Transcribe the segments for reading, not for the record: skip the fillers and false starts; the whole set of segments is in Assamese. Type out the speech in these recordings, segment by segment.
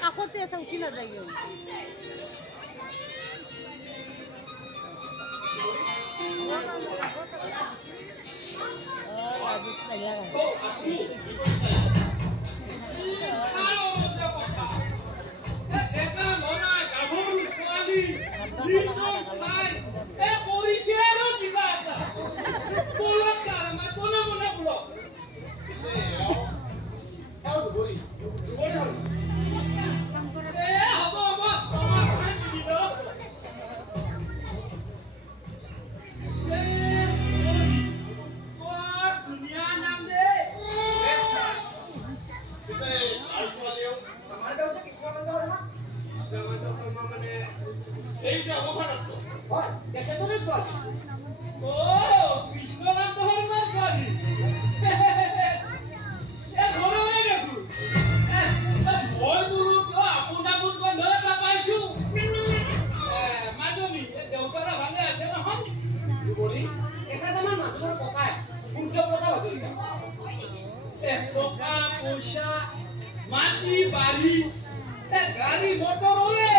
কাষতে আছে উঠি নাযায় মাটি বাড়ি গাড়ী মটৰ ওলে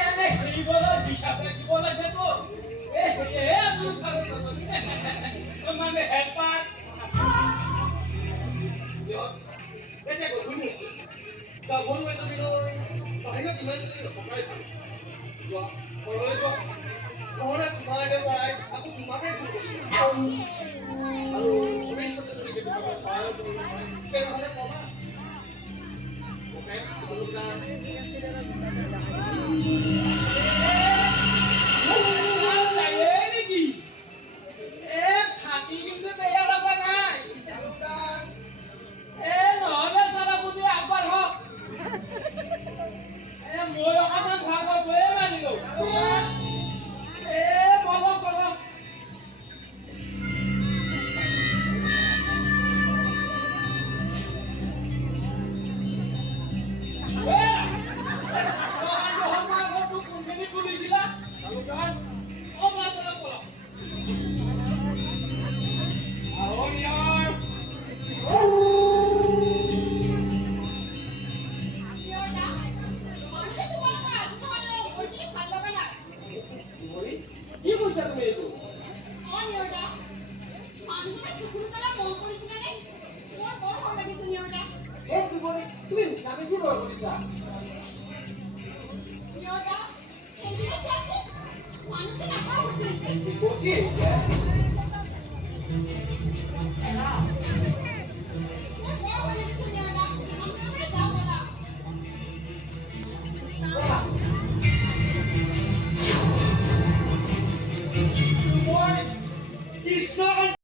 এনে খেলিবলৈ হিচাপ ৰাখিব লাগে তো আছো মানে হেল্পাৰ এতিয়া গধূলি হৈছে গাভৰু এজনী লৈ বাহিৰত ইমান যদি নথকাই ভাল যোৱা ঘৰলৈ যোৱা নহ'লে তোমালৈ যায় আকৌ তোমাকে ভুল কৰিব আৰু ভৱিষ্যতে যদি কেতিয়াবা সহায় কৰিব তেনেহ'লে ক'বা থাকি কিন্তু বেয়া লগা নাই নহ'লে ছাৰ আপুনি আগবাঢ়ক মই অকণমান ভাগত গৈয়ে মানিলো বলক বলক কি কৈছা তুমি এইটো তুমি মিছা বেছি বৰ কৰিছা কি